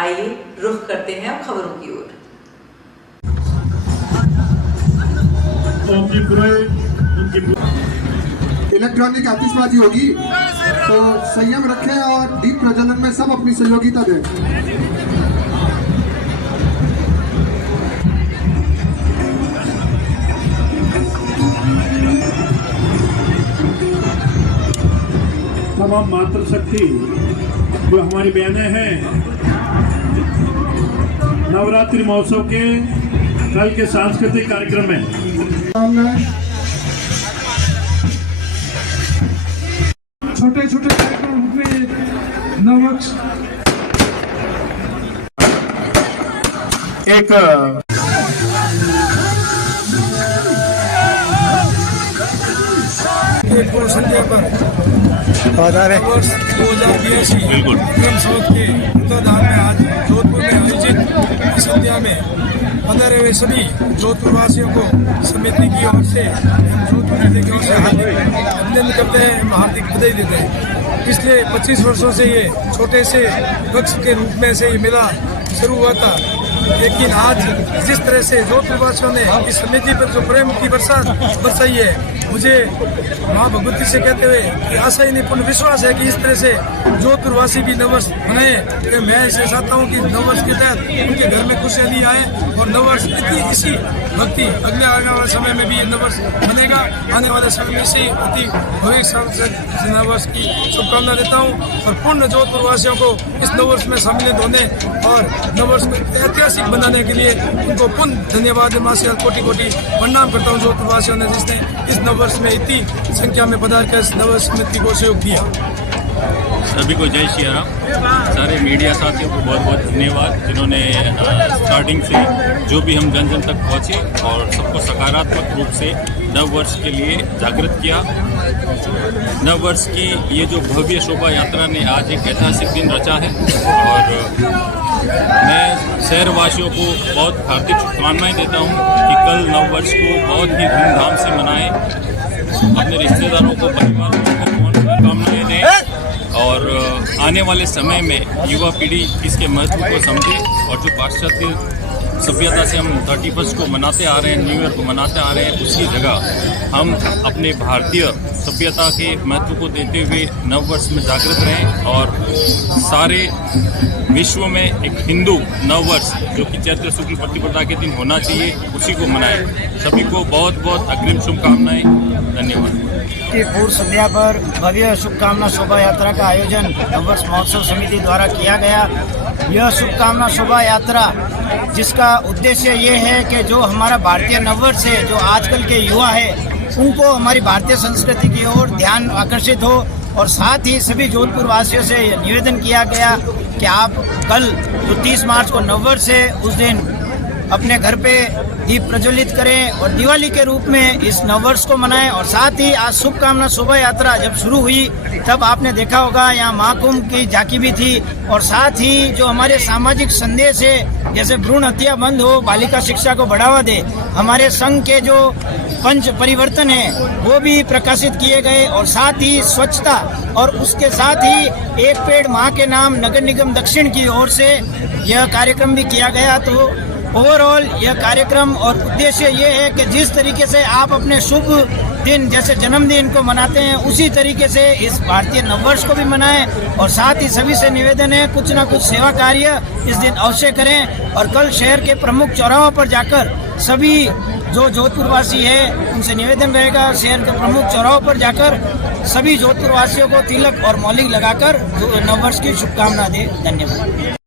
आइए रुख करते हैं अब खबरों की ओर। इलेक्ट्रॉनिक आतिशबाजी होगी तो संयम रखें और दीप प्रज्वलन में सब अपनी सहयोगिता दें। तमाम मातृशक्ति जो हमारी बहनें हैं, नवरात्रि महोत्सव के कल के सांस्कृतिक कार्यक्रम में छोटे छोटे कार्यक्रम में नववर्ष एक पूर्व संध्या पर वर्ष 2082 बिल्कुल विक्रम संवत के उत्तराधार में आज जोधपुर में आयोजित इस संध्या में 15वें सभी जोधपुर वासियों को समिति की ओर से जोधपुर जिले की ओर से हार्दिक अभिनंदन करते हैं, हार्दिक बधाई देते हैं। पिछले 25 वर्षों से ये छोटे से वृक्ष के रूप में से ये मेला शुरू हुआ था, लेकिन आज जिस तरह से जोधपुर वासियों ने इस समिति पर जो प्रेम की बरसाई है, मुझे माँ भगवती से कहते हुए कि आशा ही नहीं पूर्ण विश्वास है कि इस तरह से जोधपुर वासी भी नववर्ष मनाए। मैं इसे चाहता हूँ कि नववर्ष के तहत उनके घर में खुशहाली आए और नववर्ष इसी भक्ति अगले आने वाले समय में भी ये नववर्ष बनेगा। आने वाले समय में इसी अति भव्य नववर्ष की शुभकामना देता हूँ और पूर्ण जोधपुर वासियों को इस नववर्ष में सम्मिलित होने और नववर्ष को ऐतिहासिक बनाने के लिए उनको पुनः धन्यवाद कोटि कोटि प्रणाम करता हूँ जोधपुर वासियों ने, जिसने इस नववर्ष में इतनी संख्या में पधार कर इस नववर्ष समिति को सहयोग दिया। सभी को जय श्री राम। सारे मीडिया साथियों को बहुत बहुत धन्यवाद जिन्होंने स्टार्टिंग से जो भी हम जन जन तक पहुँचे और सबको सकारात्मक रूप से नव वर्ष के लिए जागृत किया। नव वर्ष की ये जो भव्य शोभा यात्रा ने आज एक ऐतिहासिक दिन रचा है और मैं शहरवासियों को बहुत हार्दिक शुभकामनाएं देता हूं कि कल नव वर्ष को बहुत ही धूमधाम से मनाएं, अपने रिश्तेदारों को परिवार को शुभकामनाएं दें और आने वाले समय में युवा पीढ़ी इसके महत्व को समझे और जो पाश्चात्य सभ्यता से हम 31 को मनाते आ रहे हैं, न्यू ईयर को मनाते आ रहे हैं, उसकी जगह हम अपने भारतीय सभ्यता के महत्व को देते हुए नव वर्ष में जागृत रहें और सारे विश्व में एक हिंदू नव वर्ष जो कि चैत्र शुक्ल प्रतिपदा के दिन होना चाहिए उसी को मनाएं। सभी को बहुत बहुत अग्रिम शुभकामनाएं। धन्यवाद। की पूर्व संध्या पर भव्य शुभकामना शोभा यात्रा का आयोजन नववर्ष महोत्सव समिति द्वारा किया गया। यह शुभकामना शोभा यात्रा जिसका उद्देश्य ये है कि जो हमारा भारतीय नववर्ष है, जो आजकल के युवा है, उनको हमारी भारतीय संस्कृति की ओर ध्यान आकर्षित हो और साथ ही सभी जोधपुर वासियों से निवेदन किया गया कि आप कल जो 30 मार्च को नववर्ष है उस दिन अपने घर पे दीप प्रज्वलित करें और दिवाली के रूप में इस नववर्ष को मनाएं। और साथ ही आज शुभकामना शोभा यात्रा जब शुरू हुई तब आपने देखा होगा यहाँ महाकुंभ की झांकी भी थी और साथ ही जो हमारे सामाजिक संदेश है जैसे भ्रूण हत्या बंद हो, बालिका शिक्षा को बढ़ावा दे, हमारे संघ के जो पंच परिवर्तन है वो भी प्रकाशित किए गए और साथ ही स्वच्छता और उसके साथ ही एक पेड़ माँ के नाम नगर निगम दक्षिण की ओर से यह कार्यक्रम भी किया गया। तो ओवरऑल यह कार्यक्रम और उद्देश्य ये है कि जिस तरीके से आप अपने शुभ दिन जैसे जन्मदिन को मनाते हैं उसी तरीके से इस भारतीय नववर्ष को भी मनाएं और साथ ही सभी से निवेदन है कुछ ना कुछ सेवा कार्य इस दिन अवश्य करें और कल शहर के प्रमुख चौराहों पर जाकर सभी जो जोधपुर वासी है उनसे निवेदन रहेगा शहर के प्रमुख चौराहों पर जाकर सभी जोधपुर वासियों को तिलक और मौलिक लगाकर नववर्ष की शुभकामना दें। धन्यवाद।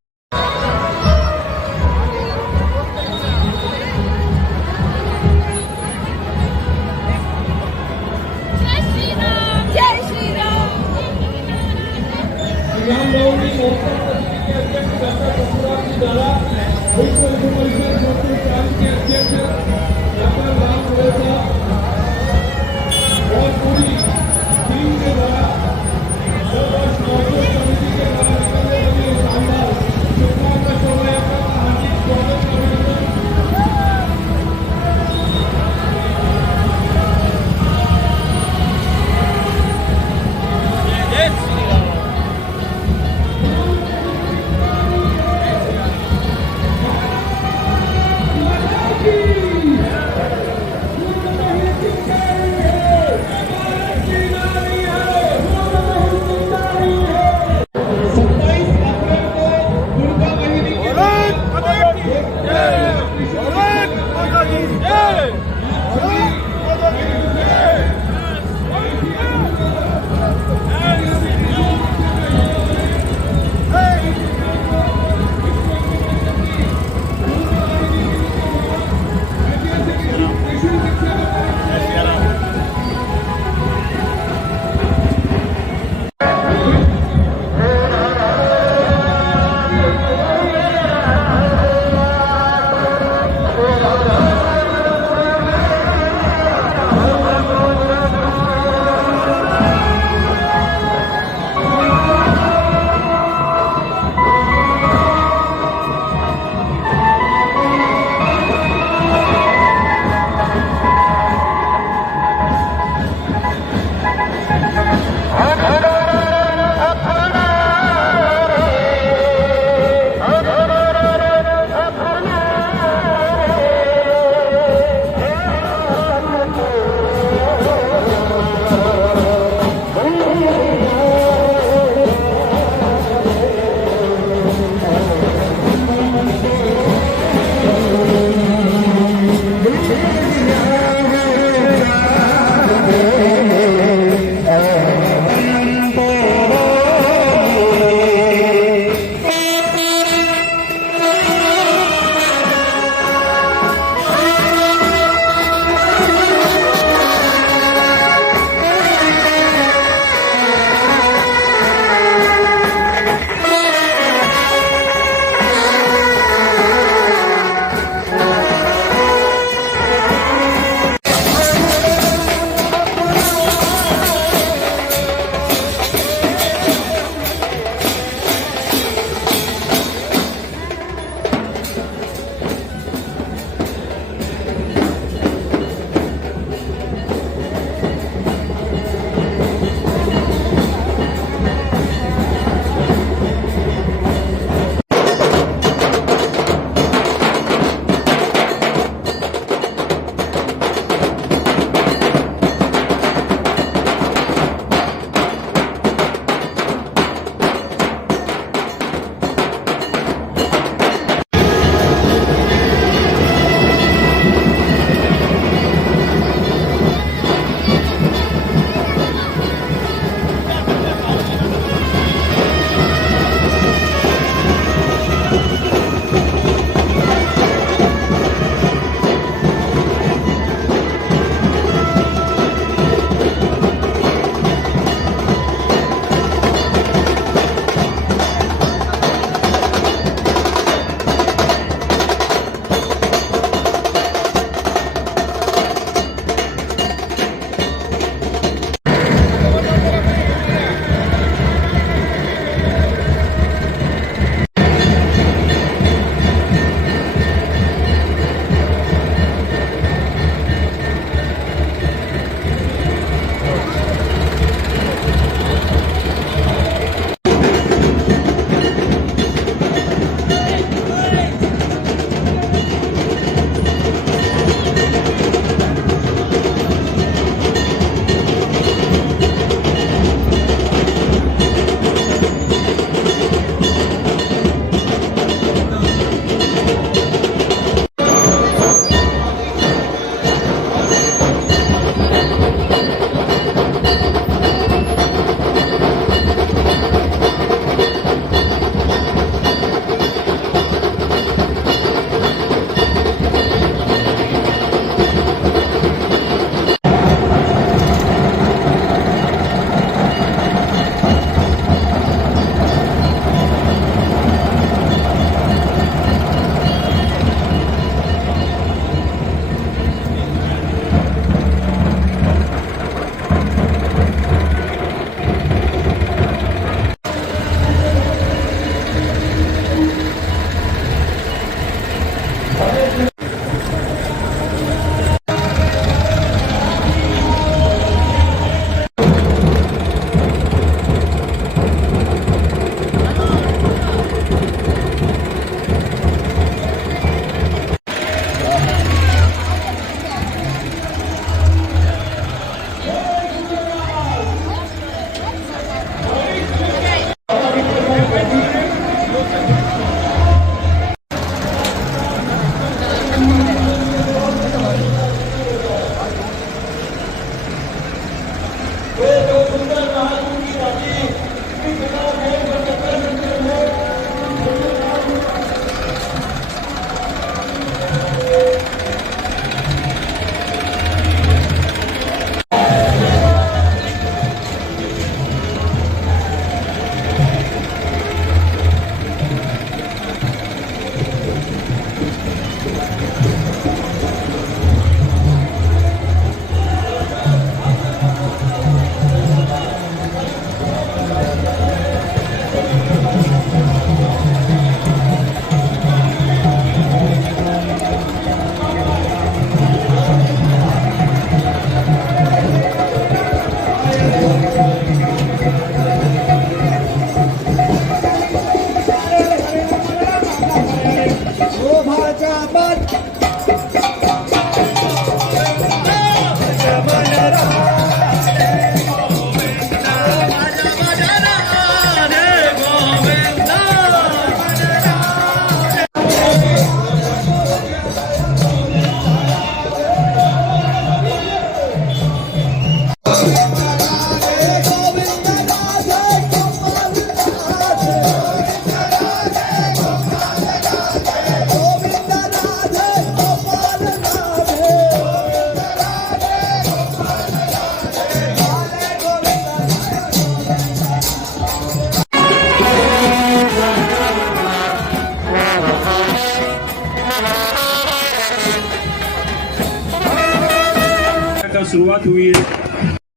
शुरुआत हुई है।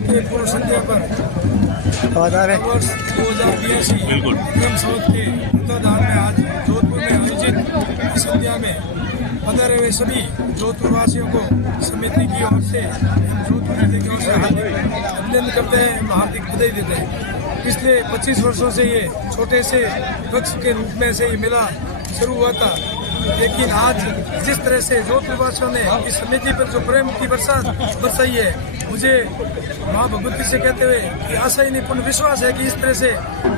के पूर्व संध्या पर वर्ष 2082 बिल्कुल। विक्रम संवत के उत्तराधार में आज जोधपुर में आयोजित इस संध्या में पधारे हुए सभी जोधपुर वासियों को समिति की ओर से जोधपुर जिले की ओर से हार्दिक अभिनंदन करते हैं, हार्दिक बधाई देते हैं। पिछले 25 वर्षों से ये छोटे से वृक्ष के रूप में से ये मेला शुरू हुआ था, लेकिन आज जिस तरह से जोधपुर वासियों ने इस समिति पर जो प्रेम की बरसाई है, मुझे माँ भगवती से कहते हुए कि आशा ही नहीं पूर्ण विश्वास है कि इस तरह से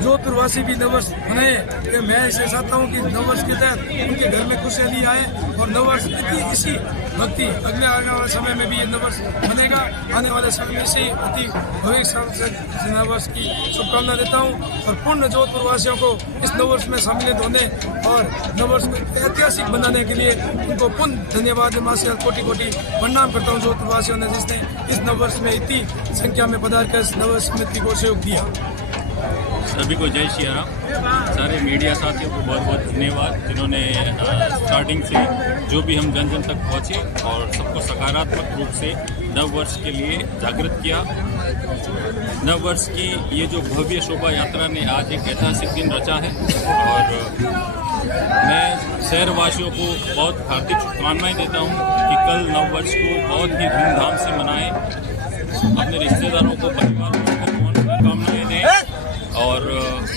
जोधपुर वासी भी नववर्ष मनाए। कि मैं इसे चाहता हूँ कि नववर्ष के तहत उनके घर में खुशहाली आए और नववर्ष इसी भक्ति अगले आने वाले समय में भी ये नववर्ष बनेगा। आने वाले समय में इसी अति भविष्य नववर्ष की शुभकामना देता हूँ और पूर्ण जोधपुर वासियों को इस नववर्ष में सम्मिलित होने और नववर्ष को ऐतिहासिक बनाने के लिए उनको पुनः धन्यवाद मासे कोटि कोटि प्रणाम करता हूँ जोधपुर वासियों ने जिसने इस नववर्ष में इतनी संख्या में पधारकर इस नववर्ष समिति को सहयोग दिया। सभी को जय श्री राम। सारे मीडिया साथियों को बहुत बहुत धन्यवाद जिन्होंने स्टार्टिंग से जो भी हम जन जन तक पहुँचे और सबको सकारात्मक रूप से नव वर्ष के लिए जागृत किया। नव वर्ष की ये जो भव्य शोभा यात्रा ने आज एक ऐतिहासिक दिन रचा है और मैं शहरवासियों को बहुत हार्दिक शुभकामनाएं देता हूँ कि कल नव वर्ष को बहुत ही धूमधाम से मनाएं, अपने रिश्तेदारों को परिवार को शुभकामनाएं दें और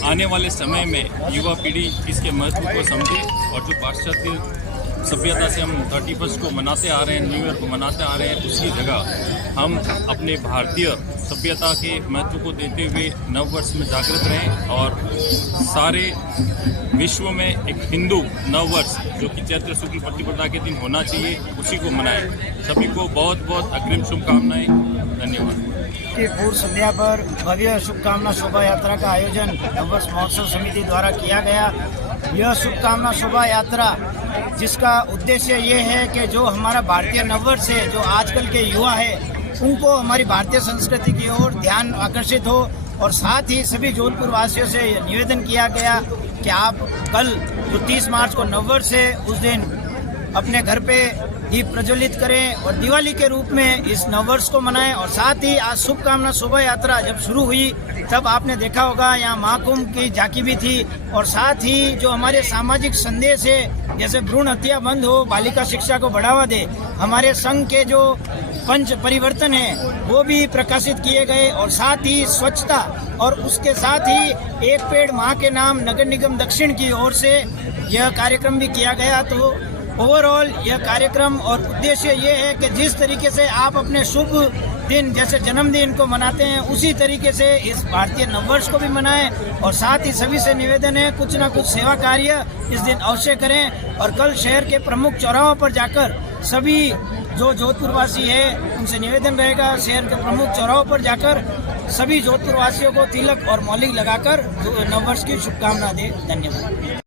आने वाले समय में युवा पीढ़ी इसके महत्व को समझे और जो पाश्चात्य सभ्यता से हम 31 को मनाते आ रहे हैं, न्यू ईयर को मनाते आ रहे हैं, उसकी जगह हम अपने भारतीय सभ्यता के महत्व को देते हुए नव वर्ष में जागृत रहें और सारे विश्व में एक हिंदू नव वर्ष जो कि चैत्र शुक्ल प्रतिपदा के दिन होना चाहिए उसी को मनाएं। सभी को बहुत बहुत अग्रिम शुभकामनाएं। धन्यवाद। की पूर्व संध्या पर भव्य शुभकामना शोभा यात्रा का आयोजन नववर्ष महोत्सव समिति द्वारा किया गया। यह शुभकामना शोभा यात्रा जिसका उद्देश्य ये है कि जो हमारा भारतीय नववर्ष है, जो आजकल के युवा है, उनको हमारी भारतीय संस्कृति की ओर ध्यान आकर्षित हो और साथ ही सभी जोधपुर वासियों से निवेदन किया गया कि आप कल जो 30 मार्च को नववर्ष है उस दिन अपने घर पे दीप प्रज्वलित करें और दिवाली के रूप में इस नववर्ष को मनाएं। और साथ ही आज शुभकामना शोभा यात्रा जब शुरू हुई तब आपने देखा होगा यहाँ महाकुंभ की झांकी भी थी और साथ ही जो हमारे सामाजिक संदेश है जैसे भ्रूण हत्या बंद हो, बालिका शिक्षा को बढ़ावा दे, हमारे संघ के जो पंच परिवर्तन है वो भी प्रकाशित किए गए और साथ ही स्वच्छता और उसके साथ ही एक पेड़ माँ के नाम नगर निगम दक्षिण की ओर से यह कार्यक्रम भी किया गया। तो ओवरऑल यह कार्यक्रम और उद्देश्य ये है कि जिस तरीके से आप अपने शुभ दिन जैसे जन्मदिन को मनाते हैं उसी तरीके से इस भारतीय नववर्ष को भी मनाएं और साथ ही सभी से निवेदन है कुछ ना कुछ सेवा कार्य इस दिन अवश्य करें और कल शहर के प्रमुख चौराहों पर जाकर सभी जो जोधपुर वासी है उनसे निवेदन रहेगा शहर के प्रमुख चौराहों पर जाकर सभी जोधपुर वासियों को तिलक और मौलिक लगाकर नववर्ष की शुभकामना दें। धन्यवाद।